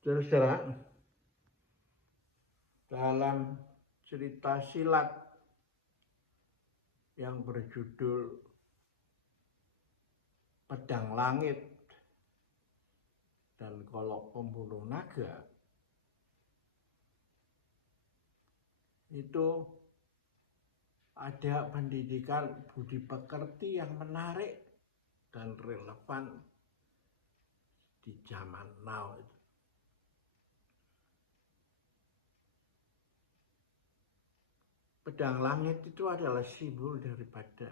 Saudara, dalam cerita silat yang berjudul Pedang Langit dan Golok Pembuluh Naga, itu ada pendidikan budi pekerti yang menarik dan relevan di zaman now itu. Pedang langit itu adalah simbol daripada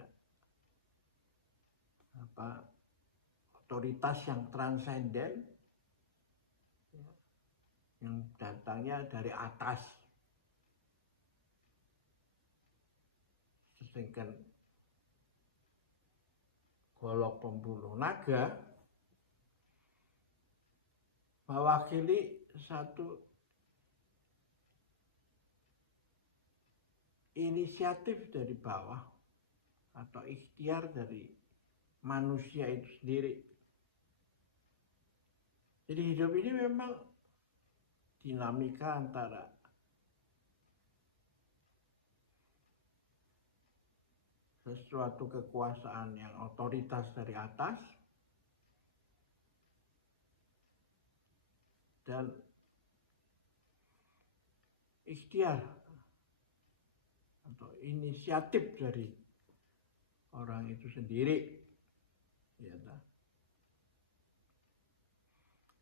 otoritas yang transenden, yang datangnya dari atas. Sedangkan golok pembuluh naga mewakili satu inisiatif dari bawah atau ikhtiar dari manusia itu sendiri. Jadi hidup ini memang dinamika antara sesuatu kekuasaan yang otoritas dari atas dan ikhtiar atau inisiatif dari orang itu sendiri. Ya,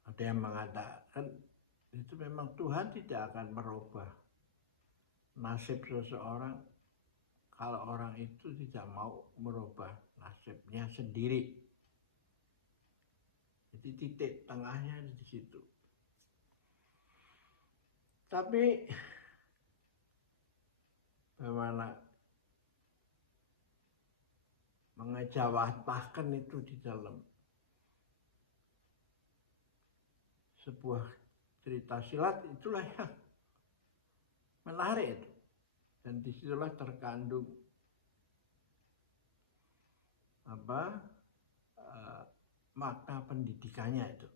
ada yang mengatakan itu memang Tuhan tidak akan merubah nasib seseorang kalau orang itu tidak mau merubah nasibnya sendiri. Jadi titik tengahnya di situ. Tapi bagaimana mengejawantahkan itu di dalam sebuah cerita silat, itulah yang menarik itu. Dan disitulah terkandung makna pendidikannya itu.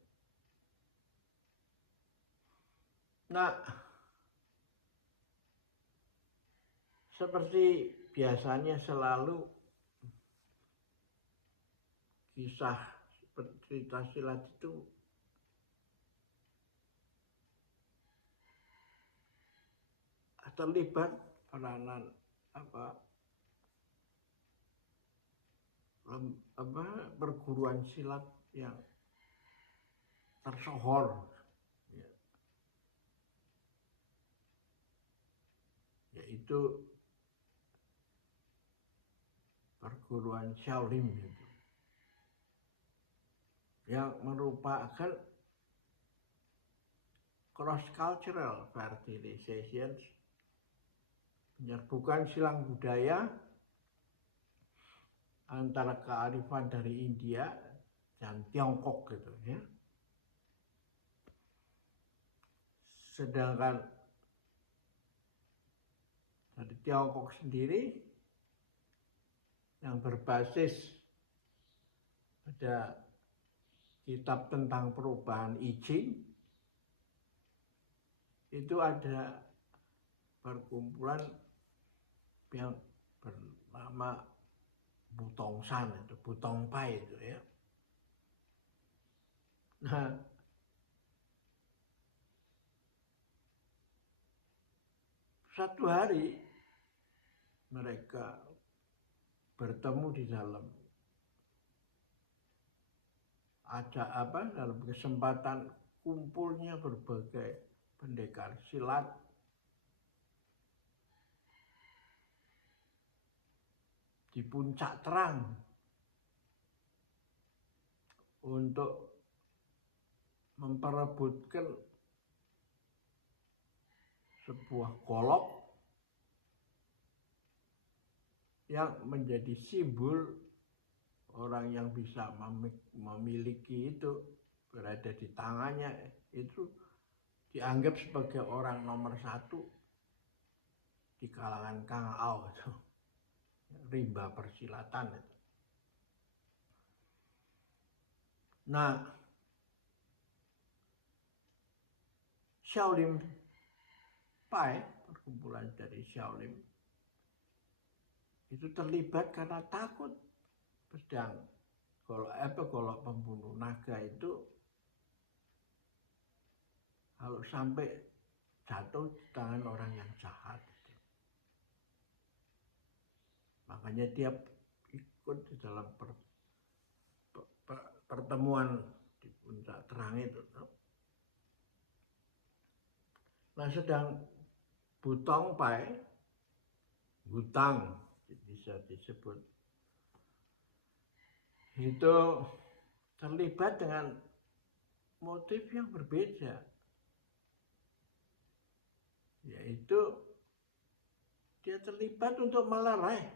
Nah, seperti biasanya selalu kisah cerita silat itu terlibat peranan perguruan silat yang tersohor, yaitu perguruan Shaolin itu, yang merupakan cross-cultural fertilization, penyerbukan silang budaya antara kearifan dari India dan Tiongkok gitu ya. Sedangkan dari Tiongkok sendiri yang berbasis pada kitab tentang perubahan I Ching, itu ada perkumpulan yang bernama Butongsan, itu Butongpai itu ya. Nah, satu hari mereka bertemu di dalam dalam kesempatan kumpulnya berbagai pendekar silat di puncak terang untuk memperebutkan sebuah golok yang menjadi simbol orang yang bisa memiliki itu berada di tangannya, itu dianggap sebagai orang nomor satu di kalangan Kang Ao itu, rimba persilatan itu. Nah, Shaolin Pai, perkumpulan dari Shaolin, itu terlibat karena takut pedang. Kalau pembunuh naga itu kalau sampai jatuh di tangan orang yang jahat, makanya dia ikut di dalam pertemuan di puncak terang itu. Nah, sedang Butong Pai, Butang bisa disebut, itu terlibat dengan motif yang berbeda, yaitu dia terlibat untuk melerai.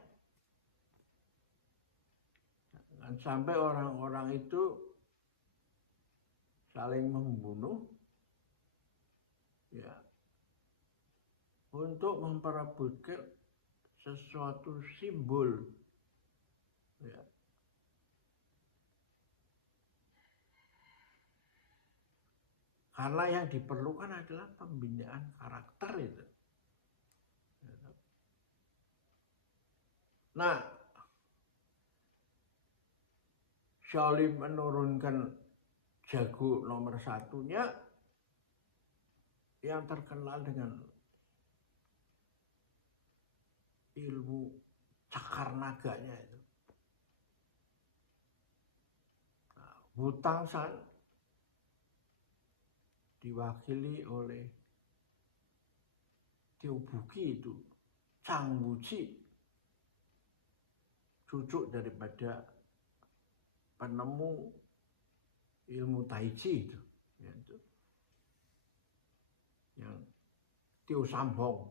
Dan sampai orang-orang itu saling membunuh, ya, untuk memperebutkan sesuatu simbol, ya. Karena yang diperlukan adalah pembinaan karakter itu. Nah, Shaolin menurunkan jago nomor satunya yang terkenal dengan ilmu cakar naganya itu. Nah, Wutang San diwakili oleh Tio Buki itu, Chang Wuji, cucu daripada penemu ilmu Tai Chi itu, yaitu yang Tio Sam Hong,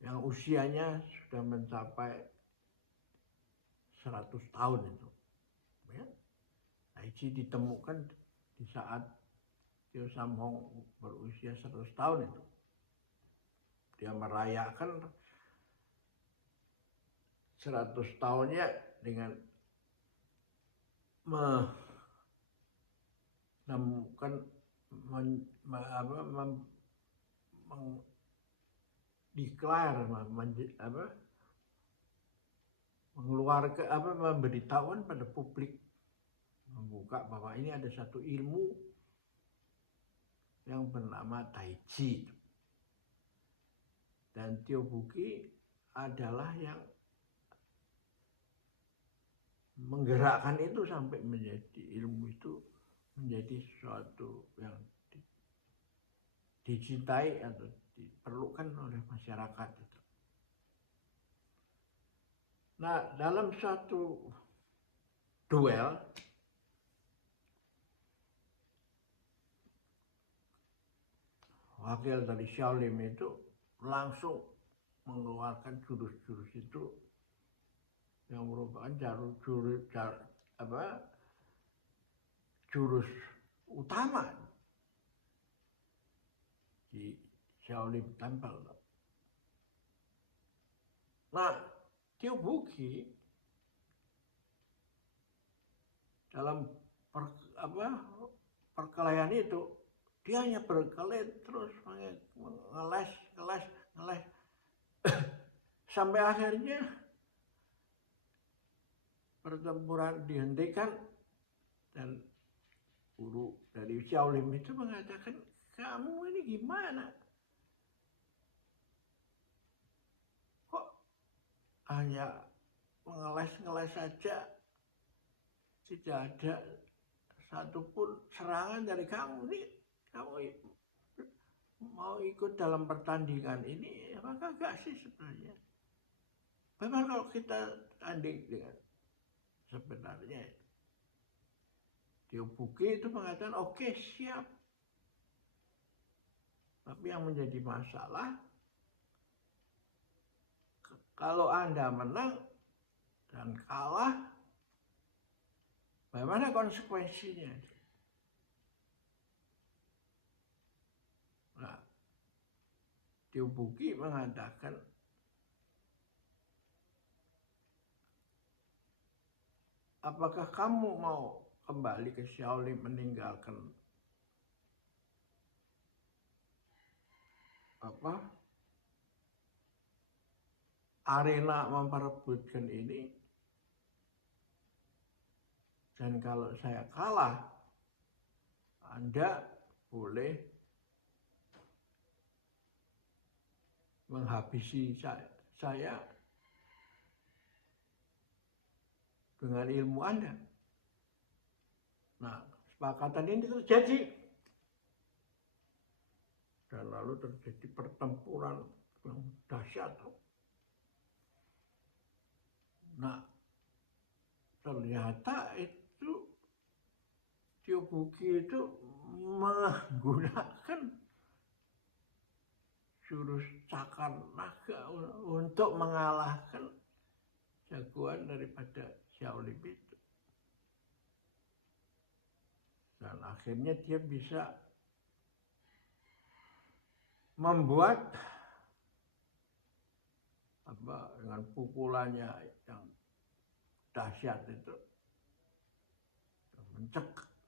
yang usianya sudah mencapai 100 tahun itu. Ya. Tai Chi ditemukan di saat Tio Sam Hong berusia 100 tahun itu. Dia merayakan 100 tahunnya dengan menemukan mengeluarkan memberitahukan pada publik, membuka bahwa ini ada satu ilmu yang bernama Tai Chi. Dan Tio Buki adalah yang menggerakkan itu sampai menjadi ilmu itu menjadi sesuatu yang dicintai atau diperlukan oleh masyarakat itu. Nah, dalam suatu duel wakil dari Shaolin itu langsung mengeluarkan jurus-jurus itu yang merupakan jurus utama di Shaolin Temple. Nah, Tio Buki dalam perkelahian itu dia hanya berkelahi terus ngeles sampai akhirnya pertempuran dihentikan dan guru dari Shaolin itu mengatakan, kamu ini gimana? Kok hanya mengeles-ngeles saja, tidak ada satupun serangan dari kamu nih? Kamu mau ikut dalam pertandingan ini apakah enggak sih sebenarnya? Memang kalau kita tanding dengan sebenarnya Tio Buki itu mengatakan oke, siap. Tapi yang menjadi masalah, kalau Anda menang dan kalah, bagaimana konsekuensinya? Nah, Tio Buki mengatakan, apakah kamu mau kembali ke Shaolin, meninggalkan arena memperebutkan ini. Dan kalau saya kalah, Anda boleh menghabisi saya dengan ilmu Anda. Nah, kesepakatan ini terjadi. Dan lalu terjadi pertempuran yang dahsyat. Nah, ternyata itu Tiobuki itu menggunakan jurus cakar naga untuk mengalahkan jagoan daripada Shaolin itu. Dan akhirnya dia bisa membuat dengan pukulannya yang dahsyat itu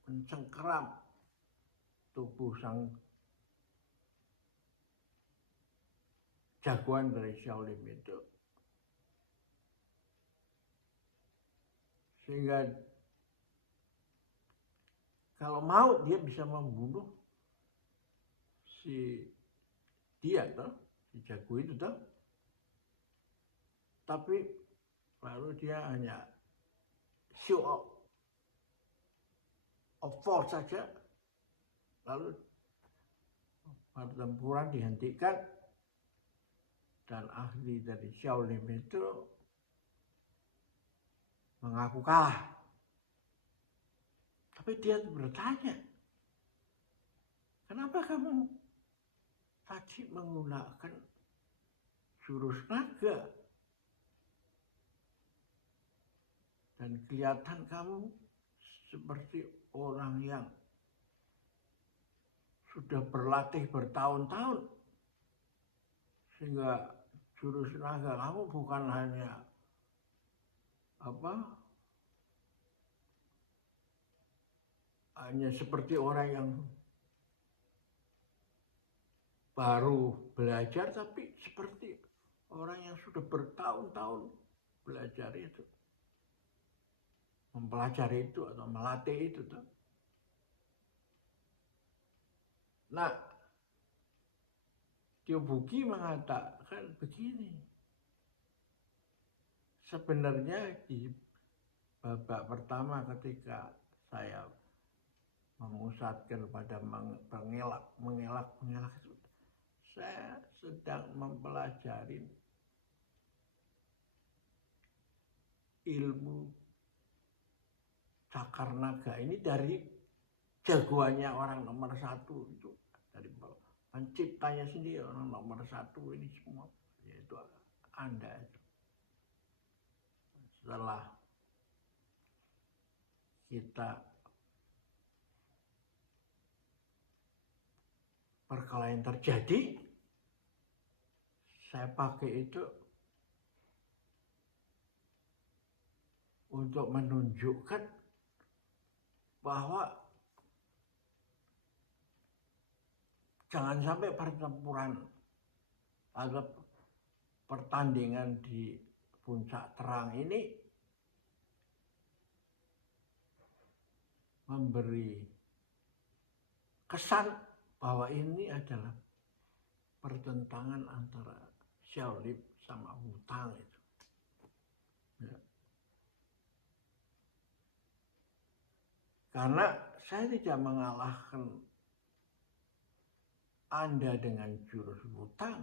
mencengkeram tubuh sang jagoan dari Shaolin itu, sehingga kalau mau dia bisa membunuh si jago itu toh. Tapi lalu dia hanya show of force saja, lalu pertempuran dihentikan dan ahli dari Shaolin itu mengaku kalah. Tapi dia bertanya, kenapa kamu tadi menggunakan jurus naga dan kelihatan kamu seperti orang yang sudah berlatih bertahun-tahun, sehingga jurus naga kamu bukan hanya hanya seperti orang yang baru belajar, tapi seperti orang yang sudah bertahun-tahun belajar itu, mempelajari itu atau melatih itu. Nah, Tiobuki mengatakan begini, sebenarnya di babak pertama ketika saya memusatkan pada mengelak itu, saya sedang mempelajari ilmu cakar naga ini dari jagoannya orang nomor satu itu, dari penciptanya sendiri, orang nomor satu ini semua, yaitu Anda itu. Setelah kita perkelahian terjadi, saya pakai itu untuk menunjukkan bahwa jangan sampai pertempuran atau pertandingan di puncak terang ini memberi kesan bahwa ini adalah pertentangan antara Shaolin sama Wutang itu. Ya. Karena saya tidak mengalahkan Anda dengan jurus Wutang,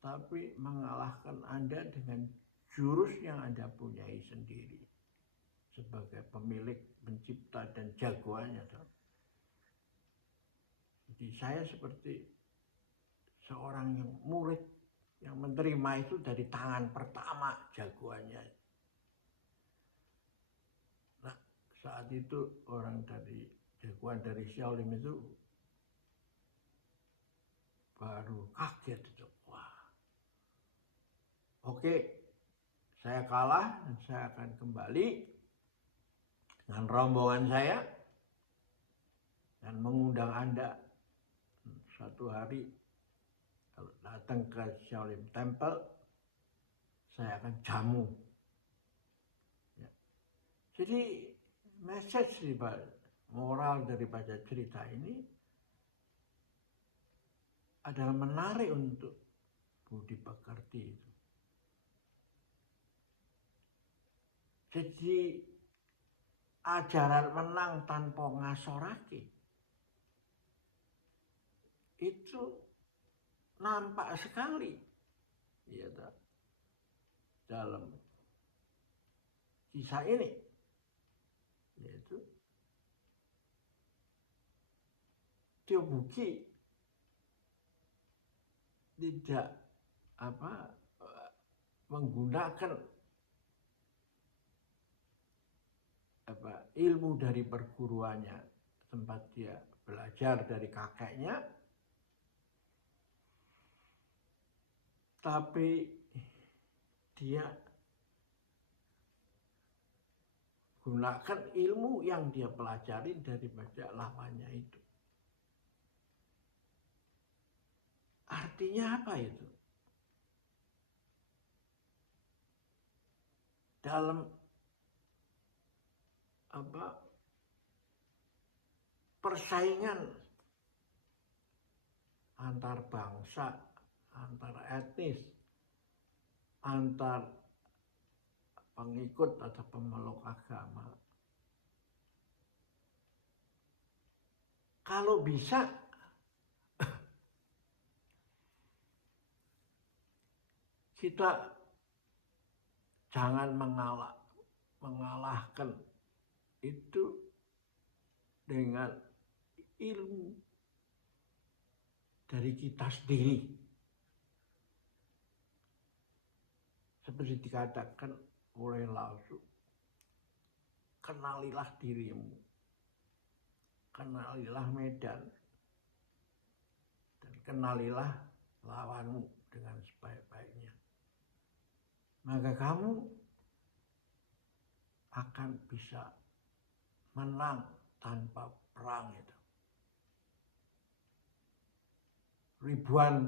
tapi mengalahkan Anda dengan jurus yang Anda punyai sendiri sebagai pemilik, pencipta, dan jagoannya. Jadi saya seperti seorang yang murid yang menerima itu dari tangan pertama jagoannya. Nah, saat itu orang dari jagoan dari Shaolin itu baru kaget itu. Wah, oke, saya kalah dan saya akan kembali dengan rombongan saya dan mengundang Anda suatu hari kalau datang ke Shaolin Temple, saya akan jamu. Ya. Jadi message moral daripada cerita ini adalah menarik untuk budi pekerti itu. Jadi ajaran menang tanpa ngasorake itu nampak sekali ya, dalam kisah ini, yaitu Tiobuki tidak menggunakan ilmu dari perguruannya tempat dia belajar dari kakeknya, tapi dia gunakan ilmu yang dia pelajari daripada lawannya itu. Artinya apa itu? Dalam persaingan antar bangsa, antar etnis, antar pengikut atau pemeluk agama, kalau bisa kita jangan mengalahkan itu dengan ilmu dari kita sendiri. Seperti dikatakan oleh Lao Tzu, kenalilah dirimu, kenalilah medan, dan kenalilah lawanmu dengan sebaik-baiknya. Maka kamu akan bisa menang tanpa perang itu. Ribuan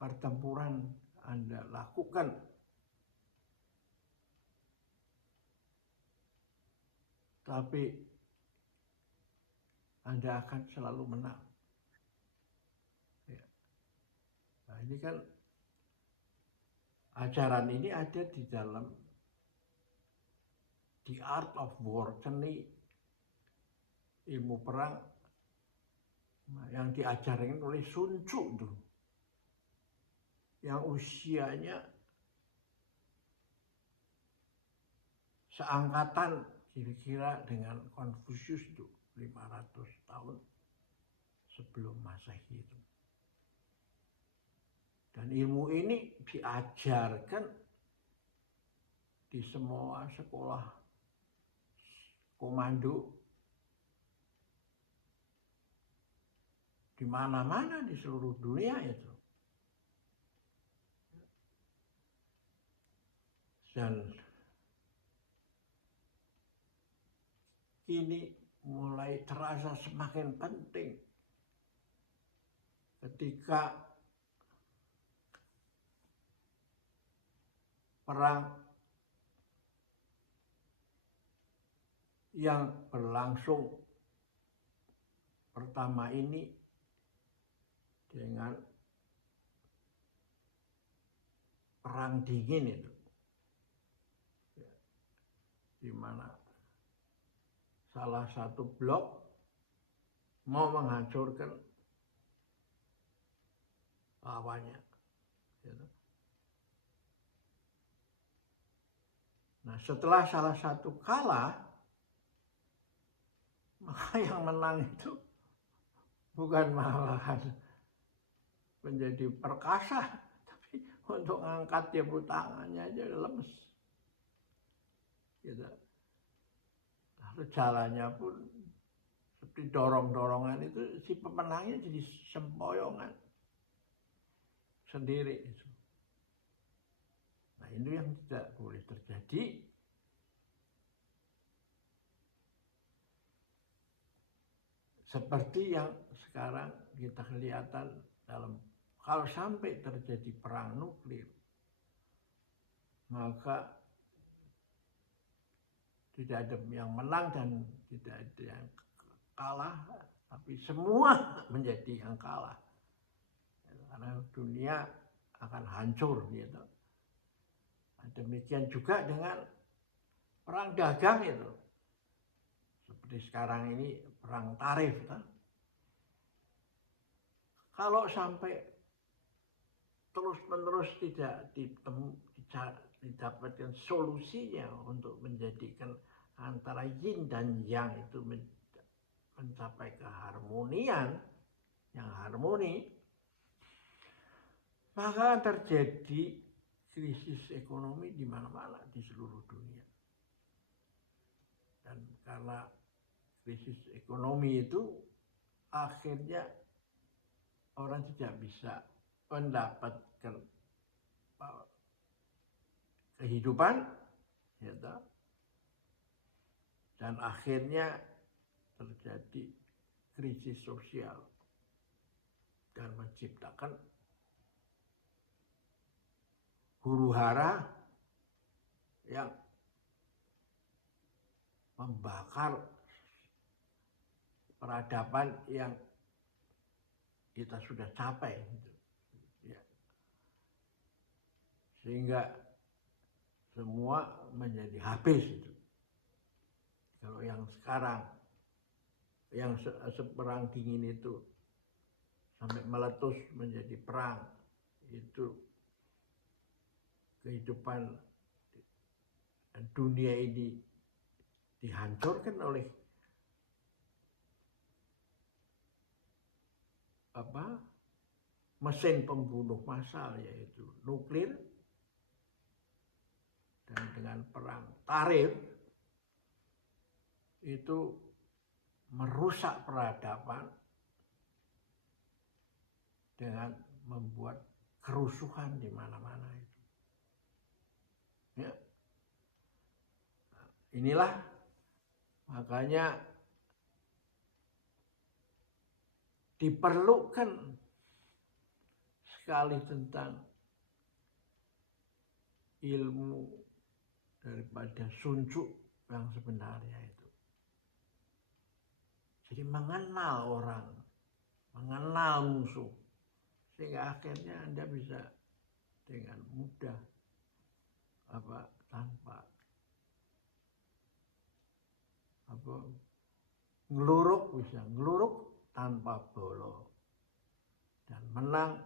pertempuran Anda lakukan, tapi Anda akan selalu menang. Ya. Nah, ini kan ajaran ini ada di dalam The Art of War, seni ilmu perang yang diajarkan oleh Sun Tzu tuh, yang usianya seangkatan kira-kira dengan Konfusius itu 500 tahun sebelum Masehi itu. Dan ilmu ini diajarkan di semua sekolah komando di mana-mana di seluruh dunia itu. Dan ini mulai terasa semakin penting ketika perang yang berlangsung pertama ini dengan perang dingin itu, di mana salah satu blok mau menghancurkan lawannya. Nah, setelah salah satu kalah, maka yang menang itu bukan malahan menjadi perkasa, tapi untuk ngangkat tiap tangannya aja lemes. Gitu. Lalu jalannya pun seperti dorong-dorongan itu, si pemenangnya jadi sempoyongan sendiri. Nah, ini yang tidak boleh terjadi seperti yang sekarang kita kelihatan kalau sampai terjadi perang nuklir, maka tidak ada yang menang dan tidak ada yang kalah, tapi semua menjadi yang kalah. Karena dunia akan hancur gitu. Demikian juga dengan perang dagang itu. Seperti sekarang ini perang tarif. Kalau sampai terus-menerus tidak didapatkan solusinya untuk menjadikan antara yin dan yang itu mencapai keharmonian, yang harmoni, maka terjadi krisis ekonomi di mana-mana di seluruh dunia. Dan karena krisis ekonomi itu akhirnya orang tidak bisa mendapatkan kehidupan, gitu. Dan akhirnya terjadi krisis sosial dan menciptakan huru-hara yang membakar peradaban yang kita sudah capai, gitu. Ya. Sehingga semua menjadi habis itu. Kalau yang sekarang, yang seperang dingin itu sampai meletus menjadi perang, itu kehidupan dunia ini dihancurkan oleh mesin pembunuh massal, yaitu nuklir. Dan dengan perang tarif itu merusak peradaban dengan membuat kerusuhan di mana-mana itu. Ya. Inilah makanya diperlukan sekali tentang ilmu daripada Sun Tzu yang sebenarnya itu. Jadi mengenal orang, mengenal musuh, sehingga akhirnya Anda bisa dengan mudah tanpa ngeluruk, bisa ngeluruk tanpa bolo dan menang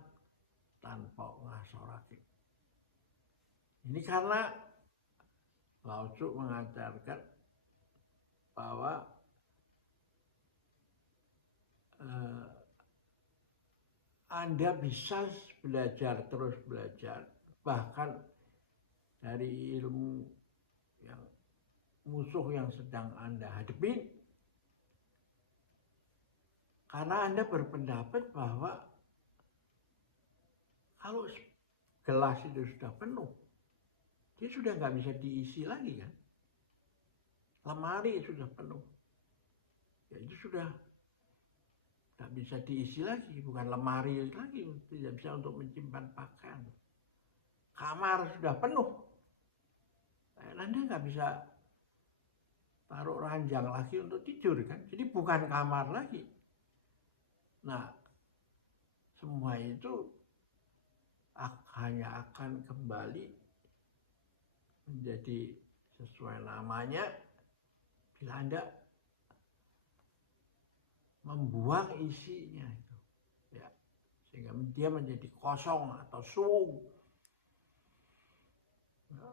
tanpa ngasorake. Ini karena Lao Tzu mengajarkan bahwa Anda bisa belajar, terus belajar, bahkan dari ilmu yang musuh yang sedang Anda hadapi, karena Anda berpendapat bahwa kalau gelas itu sudah penuh, dia sudah nggak bisa diisi lagi kan. Lemari sudah penuh, ya itu sudah nggak bisa diisi lagi, bukan lemari lagi, tidak bisa untuk menyimpan pakaian. Kamar sudah penuh, Anda nggak bisa taruh ranjang lagi untuk tidur kan, jadi bukan kamar lagi. Nah, semua itu hanya akan kembali menjadi sesuai namanya bila Anda membuang isinya itu, ya, sehingga dia menjadi kosong atau suung. Ya.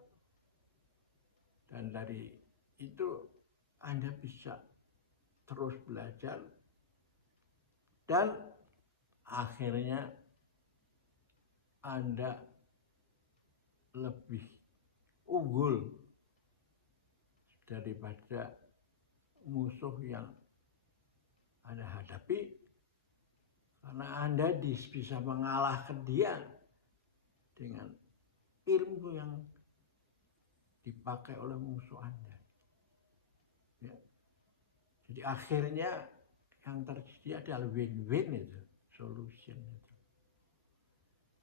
Dan dari itu Anda bisa terus belajar dan akhirnya Anda lebih unggul daripada musuh yang Anda hadapi, karena Anda bisa mengalahkan dia dengan ilmu yang dipakai oleh musuh Anda. Ya. Jadi akhirnya yang terjadi adalah win-win itu, solution itu.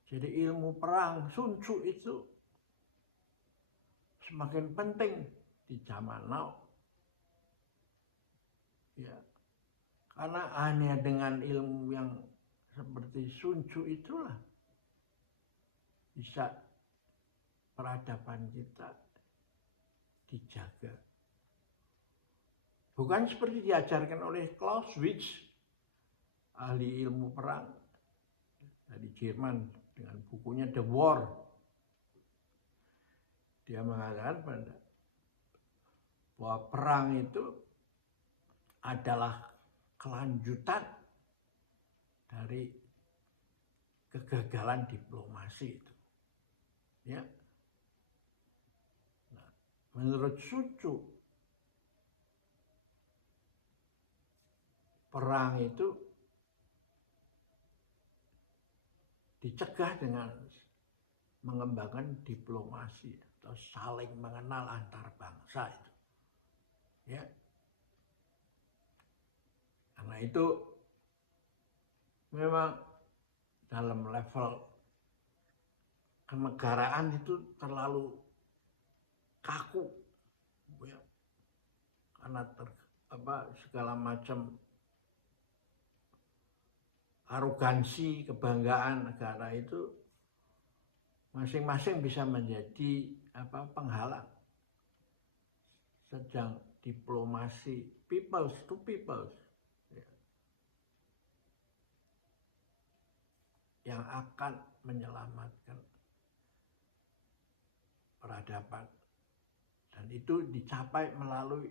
Jadi ilmu perang Sun Tzu itu semakin penting di zaman now. Ya, karena hanya dengan ilmu yang seperti Sun Tzu itulah bisa peradaban kita dijaga. Bukan seperti diajarkan oleh Clausewitz, ahli ilmu perang dari Jerman dengan bukunya The War. Dia mengatakan bahwa perang itu adalah kelanjutan dari kegagalan diplomasi itu. Ya. Nah, menurut Sun Tzu, perang itu dicegah dengan mengembangkan diplomasi atau saling mengenal antar bangsa itu. Ya. Karena itu memang dalam level kenegaraan itu terlalu kaku, ya. Karena segala macam arogansi, kebanggaan negara itu masing-masing bisa menjadi penghalang. Sedang diplomasi peoples to peoples, ya, yang akan menyelamatkan peradaban, dan itu dicapai melalui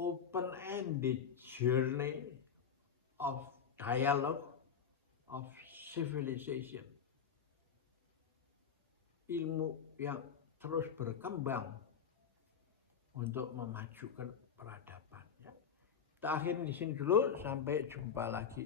open-ended journey of dialogue of civilization. Ilmu yang terus berkembang untuk memajukan peradaban. Ya. Kita akhiri di sini dulu, sampai jumpa lagi.